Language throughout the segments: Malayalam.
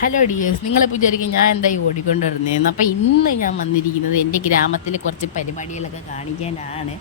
ഹലോ ഡിയേഴ്സ് നിങ്ങളെ വിചാരിക്കും ഞാൻ എന്തായി ഓടിക്കൊണ്ടിരുന്നതെന്ന് അപ്പോൾ ഇന്ന് ഞാൻ വന്നിരിക്കുന്നത് എന്റെ ഗ്രാമത്തിൽ കുറച്ച് പരിപാടികളൊക്കെ കാണിക്കാനാണ്.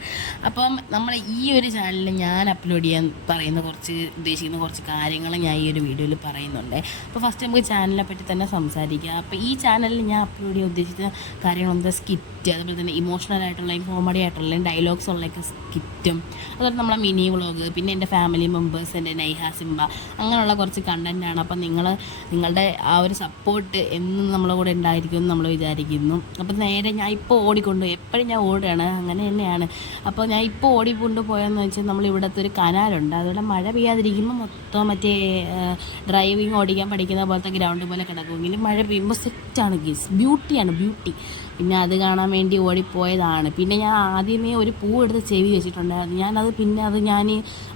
അപ്പം നമ്മൾ ഈ ഒരു ചാനലിൽ ഞാൻ അപ്ലോഡ് ചെയ്യാൻ പറയുന്ന കുറച്ച് ഉദ്ദേശിക്കുന്ന കുറച്ച് കാര്യങ്ങൾ ഞാൻ ഈ ഒരു വീഡിയോയിൽ പറയുന്നുണ്ട്. അപ്പോൾ ഫസ്റ്റ് നമുക്ക് ചാനലിനെ പറ്റി തന്നെ സംസാരിക്കാം. അപ്പോൾ ഈ ചാനലിൽ ഞാൻ അപ്ലോഡ് ചെയ്യാൻ ഉദ്ദേശിച്ച കാര്യങ്ങളെന്താ? സ്കിറ്റ് അതുപോലെ തന്നെ ഇമോഷണൽ ആയിട്ടുള്ള കോമഡി ആയിട്ടുള്ള ഡയലോഗ്സ് ഉള്ളതൊക്കെ സ്കിറ്റും അതുപോലെ നമ്മളെ മിനി വ്ളോഗ് പിന്നെ എന്റെ ഫാമിലി മെമ്പേഴ്സ് എന്റെ നൈഹാസിംബ അങ്ങനെയുള്ള കുറച്ച് കണ്ടന്റാണ് അപ്പം നിങ്ങൾ നിങ്ങളുടെ ആ ഒരു സപ്പോർട്ട് എന്നും നമ്മളെ കൂടെ ഉണ്ടായിരിക്കും എന്ന് നമ്മൾ വിചാരിക്കുന്നു. അപ്പം നേരെ ഞാൻ ഇപ്പോൾ ഓടിക്കൊണ്ട് എപ്പോഴും ഞാൻ ഓടുകയാണ്. അങ്ങനെ തന്നെയാണ്. അപ്പോൾ ഞാൻ ഇപ്പോൾ ഓടിക്കൊണ്ട് പോയെന്ന് വെച്ചാൽ നമ്മൾ ഇവിടുത്തെ ഒരു കനാലുണ്ട്. അതുകൊണ്ട് മഴ പെയ്യാതിരിക്കുമ്പോൾ മൊത്തം മറ്റേ ഡ്രൈവിങ് ഓടിക്കാൻ പഠിക്കുന്ന പോലത്തെ ഗ്രൗണ്ട് പോലെ കിടക്കുമെങ്കിലും മഴ പെയ്യുമ്പോൾ സെറ്റാണ് ഗീസ് ബ്യൂട്ടിയാണ് ബ്യൂട്ടി പിന്നെ അത് കാണാൻ വേണ്ടി ഓടിപ്പോയതാണ്. പിന്നെ ഞാൻ ആദ്യമേ ഒരു പൂ എടുത്ത് ചെവി വെച്ചിട്ടുണ്ടായിരുന്നു. ഞാനത് പിന്നെ അത് ഞാൻ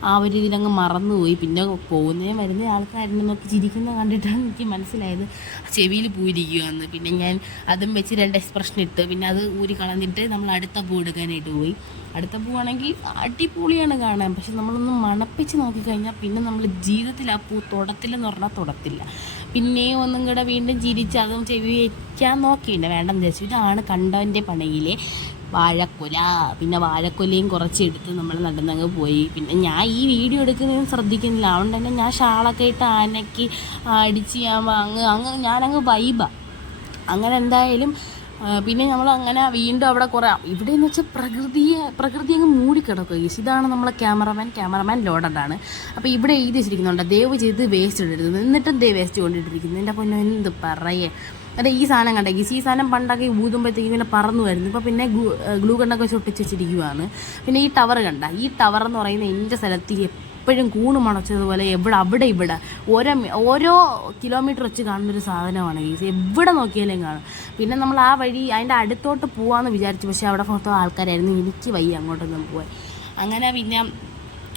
ആ ഒരു ഇതിലങ്ങ് മറന്നുപോയി. പിന്നെ പോകുന്നേ വരുന്ന ആൾക്കാരെന്നെ നോക്കി ചിരിക്കുന്നത് കണ്ടിട്ടാണ് എനിക്ക് മനസ്സിലായത്? ചെവിയിൽ പൂരിക്കുകയെന്ന് പിന്നെ ഞാൻ അതും വെച്ച് രണ്ട് എക്സ്പ്രഷൻ ഇട്ട് പിന്നെ അത് ഊരി കളഞ്ഞിട്ട് നമ്മൾ അടുത്ത പൂ എടുക്കാനായിട്ട് പോയി. അടുത്ത പൂവാണെങ്കിൽ അടിപൊളിയാണ് കാണാൻ. പക്ഷെ നമ്മളൊന്ന് മണപ്പിച്ച് നോക്കിക്കഴിഞ്ഞാൽ പിന്നെ നമ്മൾ ജീവിതത്തിൽ ആ പൂ തൊടത്തില്ലെന്ന് പറഞ്ഞാൽ തൊടത്തില്ല. പിന്നെയും ഒന്നും കൂടെ വീണ്ടും ചിരിച്ച് അതും ചെവി വയ്ക്കാൻ നോക്കിയില്ല. വേണ്ടെന്ന് വിചാരിച്ചു. ഇതാണ് കണ്ടവന്റെ പണിയിലെ വാഴക്കൊല. പിന്നെ വാഴക്കുലയും കുറച്ച് എടുത്ത് നമ്മൾ നടന്നങ്ങ് പോയി. പിന്നെ ഞാൻ ഈ വീഡിയോ എടുക്കുന്നതും ശ്രദ്ധിക്കുന്നില്ല. അതുകൊണ്ട് തന്നെ ഞാൻ ഷാളൊക്കെ ഇട്ട് ആനയ്ക്ക് അടിച്ച് ഞാൻ അങ്ങ് അങ്ങ് ഞാനങ്ങ് വൈബാണ് അങ്ങനെ എന്തായാലും പിന്നെ നമ്മൾ അങ്ങനെ വീണ്ടും അവിടെ കുറേ ഇവിടെ എന്ന് വെച്ചാൽ പ്രകൃതിയെ പ്രകൃതി അങ്ങ് മൂടിക്കിടക്കുക ഈസ് ഇതാണ് നമ്മളെ ക്യാമറമാൻ ക്യാമറമാൻ ലോഡഡാണ് അപ്പോൾ ഇവിടെ എഴുതി വെച്ചിരിക്കുന്നുണ്ട് ദയവ് ചെയ്ത് വേസ്റ്റ് ഇടരുത്. എന്നിട്ടും ദേ വേസ്റ്റ് കൊണ്ടിട്ടിരിക്കുന്നു. എന്റെ പൊന്നു എന്ത് പറയേ? അതെ ഈ സാധനം കണ്ടേ ഈ സാധനം പണ്ടൊക്കെ ഊതുമ്പോഴത്തേക്ക് ഇങ്ങനെ പറന്നു വരുന്നു. ഇപ്പോൾ പിന്നെ ഗ്ലൂ ഗ്ലൂ കണ്ടൊക്കെ വെച്ച് വെച്ചിരിക്കുവാണ്. പിന്നെ ഈ ടവർ കണ്ട ഈ ടവർ എന്ന് പറയുന്നത് എന്റെ സ്ഥലത്ത് എപ്പോഴും കൂണ് മണച്ചതുപോലെ എവിടെ അവിടെ ഇവിടെ. ഓരോ ഓരോ കിലോമീറ്റർ വെച്ച് കാണുന്നൊരു സാധനമാണ് ഈ. എവിടെ നോക്കിയാലും കാണും. പിന്നെ നമ്മൾ ആ വഴി അതിന്റെ അടുത്തോട്ട് പോകാമെന്ന് വിചാരിച്ചു. പക്ഷേ അവിടെ മൊത്തം ആൾക്കാരായിരുന്നു. എനിക്ക് വയ്യ അങ്ങോട്ടൊന്നും പോവാൻ. അങ്ങനെ പിന്നെ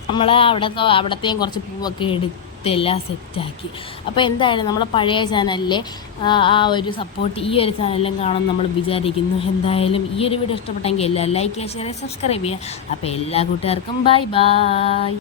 നമ്മൾ അവിടുത്തെ അവിടത്തെയും കുറച്ച് പൂവൊക്കെ എടുത്ത് എല്ലാം സെറ്റാക്കി അപ്പോൾ എന്തായാലും നമ്മളെ പഴയ ചാനലിലെ ആ ഒരു സപ്പോർട്ട് ഈ ഒരു ചാനലിലും കാണാൻ നമ്മൾ വിചാരിക്കുന്നു. എന്തായാലും ഈ ഒരു വീഡിയോ ഇഷ്ടപ്പെട്ടെങ്കിൽ എല്ലാം ലൈക്ക് ചെയ്യുക ഷെയർ സബ്സ്ക്രൈബ് ചെയ്യുക. അപ്പോൾ എല്ലാ കൂട്ടുകാർക്കും ബൈ ബൈ